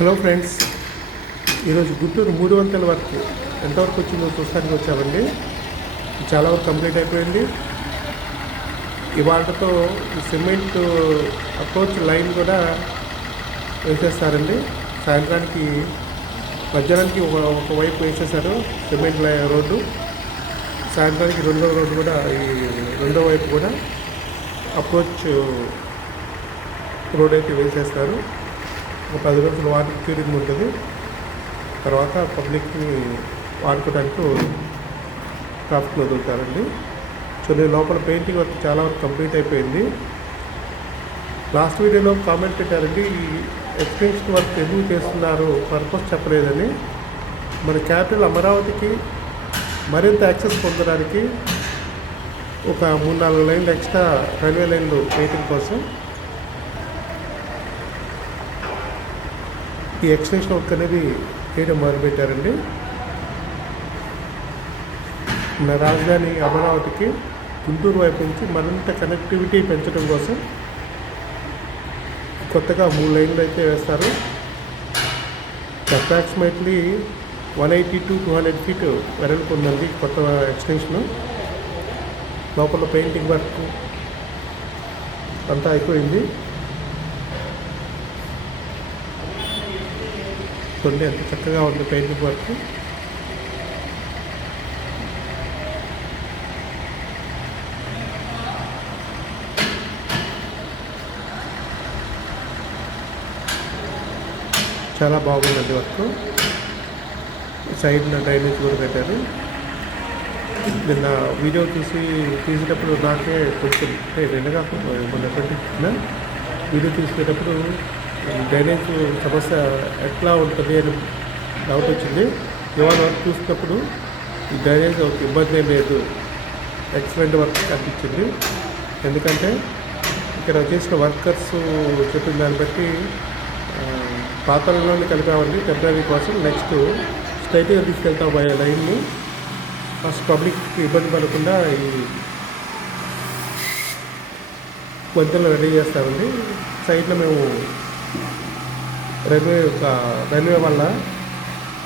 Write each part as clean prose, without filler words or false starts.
Hello friends, ఈరోజు గుంటూరు 300 వరకు ఎంతవరకు వచ్చిందో చూస్తానికి వచ్చామండి. చాలా వరకు కంప్లీట్ అయిపోయింది. ఇవాళతో సిమెంట్ అప్రోచ్ లైన్ కూడా వేసేస్తారండి. సాయంత్రానికి మధ్యాహ్నానికి ఒక వైపు వేసేసారు సిమెంట్ రోడ్డు. సాయంత్రానికి రెండో రోడ్డు కూడా, ఈ రెండో వైపు కూడా అప్రోచ్ రోడ్ అయితే వేసేస్తారు. ఒక 10 రోజులు వాటర్ క్యూరింగ్ ఉంటుంది. తర్వాత పబ్లిక్ని వాడుకోవడానికి ట్రాఫిక్లో వదులుతారండి. చూడండి, లోపల పెయింటింగ్ వర్క్ చాలా వరకు కంప్లీట్ అయిపోయింది. లాస్ట్ వీడియోలో కామెంట్ పెట్టారండి, ఈ ఎక్స్టెన్షన్ వర్క్ ఎందుకు చేస్తున్నారు, పర్పస్ చెప్పలేదని. మన క్యాపిటల్ అమరావతికి మరింత యాక్సెస్ పొందడానికి ఒక 3-4 లైన్లు ఎక్స్ట్రా రైల్వే లైన్లు పెయింటింగ్ కోసం ఈ ఎక్స్టెన్షన్ వర్క్ అనేది చేయడం మొదలుపెట్టారండి. మన రాజధాని అమరావతికి గుంటూరు వైపు నుంచి మరింత కనెక్టివిటీ పెంచడం కోసం కొత్తగా 3 లైన్లు అయితే వేస్తారు. అప్రాక్సిమేట్లీ 180 to 200 feet వెడల్పు ఉందండి కొత్త ఎక్స్టెన్షన్. లోపల పెయింటింగ్ వర్క్ అంతా అయిపోయింది. చూడండి ఎంత చక్కగా ఉంది పెయింటింగ్ వర్క్. చాలా బాగుందండి వర్క్. సైడ్న డ్రైనేజ్ కూడా పెట్టారు. నిన్న వీడియో తీసేటప్పుడు నాకే కొంచెం నిన్నగా మొన్న వీడియో తీసేటప్పుడు డ్రైనేజ్ సమస్య ఎట్లా ఉంటుంది అని డౌట్ వచ్చింది. ఇవాళ వర్క్ చూసినప్పుడు ఈ డ్రైనేజ్ ఒక ఇబ్బంది ఏం లేదు, ఎక్సలెంట్ వర్క్ అనిపించింది. ఎందుకంటే ఇక్కడ చేసిన వర్కర్స్ చెప్పిన దాన్ని బట్టి పాతలలోనే కలిపామండి టెంపరీ కోసం. నెక్స్ట్ స్ట్రైట్గా తీసుకెళ్తాం లైన్ని. ఫస్ట్ పబ్లిక్కి ఇబ్బంది పడకుండా ఈ వంతెనలు రెడీ చేస్తామండి. సైడ్లో మేము రైల్వే వల్ల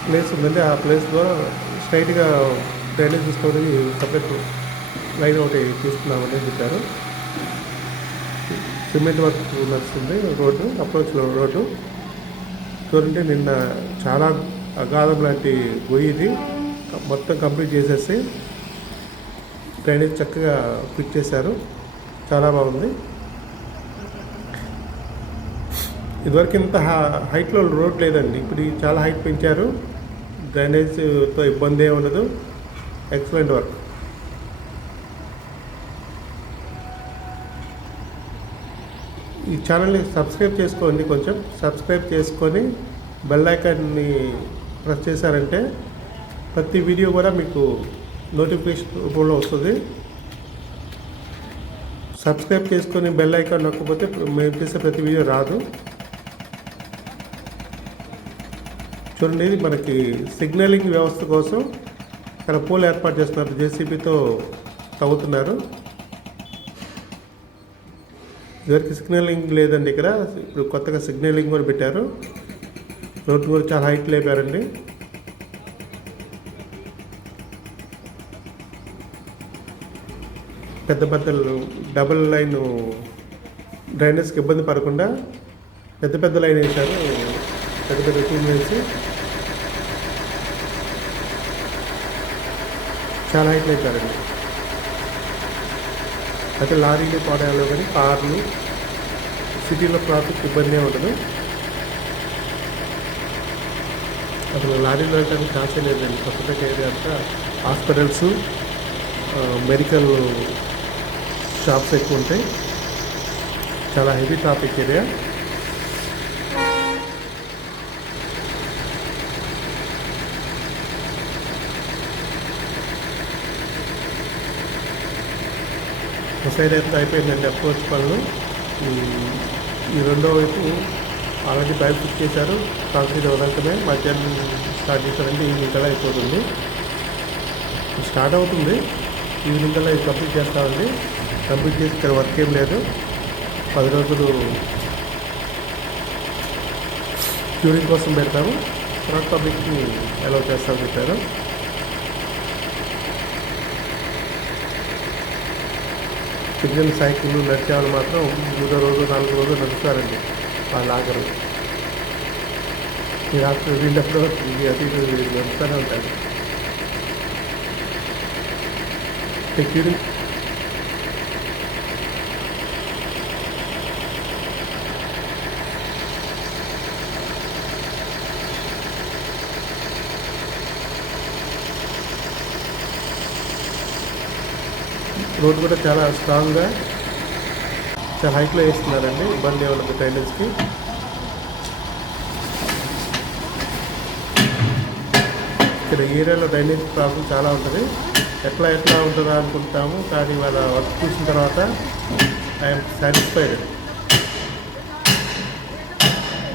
ప్లేస్ ఉందండి. ఆ ప్లేస్లో స్ట్రైట్గా డ్రైనేజ్ తీసుకొని సపరేట్ లైన్ ఒకటి తీసుకున్నామని చెప్పారు. సిమెంట్ వర్క్ నడుస్తుంది రోడ్డు, అప్రోచ్ రోడ్డు. చూడండి, నిన్న చాలా అగాధం లాంటి గొయ్యిది మొత్తం కంప్లీట్ చేసేసి డ్రైనేజ్ చక్కగా ఫిట్ చేశారు. చాలా బాగుంది. ఇదివరకు ఇంత హైట్లో రోడ్ లేదండి, ఇప్పుడు చాలా హైట్ పెంచారు. డ్రైనేజ్తో ఇబ్బంది ఏమి ఉండదు. Excellent work. ఈ ఛానల్ని సబ్స్క్రైబ్ చేసుకోండి. కొంచెం సబ్స్క్రైబ్ చేసుకొని బెల్ ఐకాన్ని ప్రెస్ చేశారంటే ప్రతి వీడియో కూడా మీకు నోటిఫికేషన్ రూపంలో వస్తుంది. సబ్స్క్రైబ్ చేసుకొని బెల్ ఐకాన్ నొక్కకపోతే మేము చేసే ప్రతి వీడియో రాదు. చూడండి, ఇది మనకి సిగ్నలింగ్ వ్యవస్థ కోసం ఇక్కడ పోల్ ఏర్పాటు చేస్తున్నారు. జేసీబీతో తవ్వుతున్నారు. ఇదివరకు సిగ్నలింగ్ లేదండి ఇక్కడ, ఇప్పుడు కొత్తగా సిగ్నలింగ్ కూడా పెట్టారు. రోడ్డు కూడా చాలా హైట్ లేపారండి. పెద్ద పెద్ద డబుల్ లైన్ డ్రైనేజ్కి ఇబ్బంది పడకుండా పెద్ద లైన్ వేశారు. పెద్ద ట్యూన్ వేసి చాలా హైట్ లేపారండి. అయితే లారీలు పాడాలో కానీ కార్లు, సిటీలో ట్రాఫిక్ ఇబ్బంది ఉండదు. అసలు లారీలు వెళ్ళడానికి ఛాన్సే లేదండి. కొత్తపేట ఏరియా అంతా హాస్పిటల్స్, మెడికల్ షాప్స్ ఎక్కువ ఉంటాయి. చాలా హెవీ ట్రాఫిక్ ఏరియా. సైడ్ అయితే అయిపోయిందండి అప్రోచ్ పనులు. ఈ రెండో వైపు ఆల్రెడీ పైప్ ఫిట్ చేశారు. కాంక్రీట్ వదలకమే మధ్యాహ్నం స్టార్ట్ చేశారంటే ఈవినింగ్ కల్లా అయిపోతుంది. స్టార్ట్ అవుతుంది, ఈవినింగ్ కల్లా ఇది కంప్లీట్ చేస్తామండి. కంప్లీట్ చేసి ఇక్కడ వర్క్ ఏం లేదు. 10 రోజులు క్యూరింగ్ కోసం పెడతాము, తర్వాత పబ్లిక్ని అలౌ చేస్తామని చెప్పారు. పిల్లలు సైకిళ్ళు నడిచేవాళ్ళు మాత్రం 3వ రోజు 4వ రోజు నడుస్తారండి. వాళ్ళు ఆగరు. ఈ రాత్రి వెళ్ళినప్పుడు ఇది అది నడుస్తూనే ఉంటారు. క్యూరింగ్ రోడ్ కూడా చాలా స్ట్రాంగ్గా చాలా హైట్లో వేస్తున్నారండి, ఇబ్బంది ఏమన్నది డ్రైనేజ్కి. ఇక్కడ ఏరియాలో డ్రైనేజ్ ప్రాబ్లం చాలా ఉంటుంది. ఎట్లా ఉంటుందా అనుకుంటాము, కానీ వాళ్ళ వర్క్ చూసిన తర్వాత ఐఎమ్ సాటిస్ఫైడ్.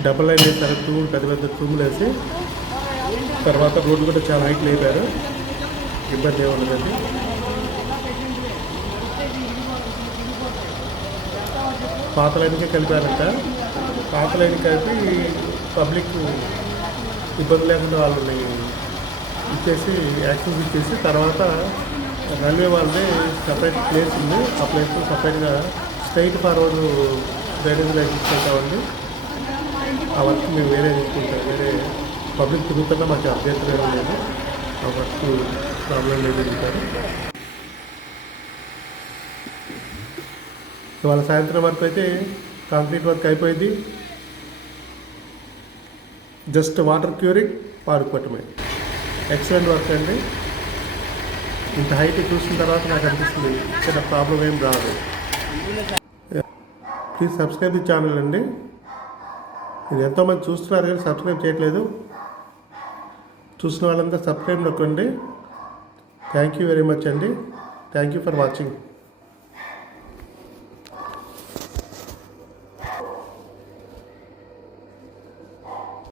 డబుల్ లైన్ వేస్తారు, పెద్ద పెద్ద తూములు వేసి. తర్వాత రోడ్డు కూడా చాలా హైట్లో వేశారు, ఇబ్బంది ఏమన్నదండి. పాత లైన్కే కలిపారంట. పాత లైన్ కలిపి పబ్లిక్ ఇబ్బంది లేకుండా వాళ్ళని ఇచ్చేసి యాక్సెస్ ఇచ్చేసి, తర్వాత రైల్వే వాళ్ళదే సపరేట్ ప్లేస్ ఉంది, ఆ ప్లేస్లో సపరేట్గా స్ట్రైట్ ఫార్వర్డ్ డ్రైనేజ్ లైన్ తీసుకుంటామండి. ఆ వర్క్ మేము వేరే తీసుకుంటాం, వేరే పబ్లిక్ తిరుగుతున్నా మాకు అభ్యంతరం లేదు, ఆ వర్క్ ప్రాబ్లం లేదు తిరుగుతారు. ఇవాళ సాయంత్రం వరకు అయితే కాంక్రీట్ వర్క్ అయిపోయింది. జస్ట్ వాటర్ క్యూరింగ్ పాడుకోవటమే. ఎక్సలెంట్ వర్క్ అండి. ఇంత హైట్ చూసిన తర్వాత నాకు అనిపిస్తుంది చిన్న ప్రాబ్లం ఏం రాదు. ప్లీజ్ సబ్స్క్రైబ్ ది ఛానల్ అండి. మీరు ఎంతోమంది చూస్తున్నారు కానీ సబ్స్క్రైబ్ చేయట్లేదు. చూసిన వాళ్ళంతా సబ్స్క్రైబ్ నొక్కండి. థ్యాంక్ యూ వెరీ మచ్ అండి. Thank you for watching.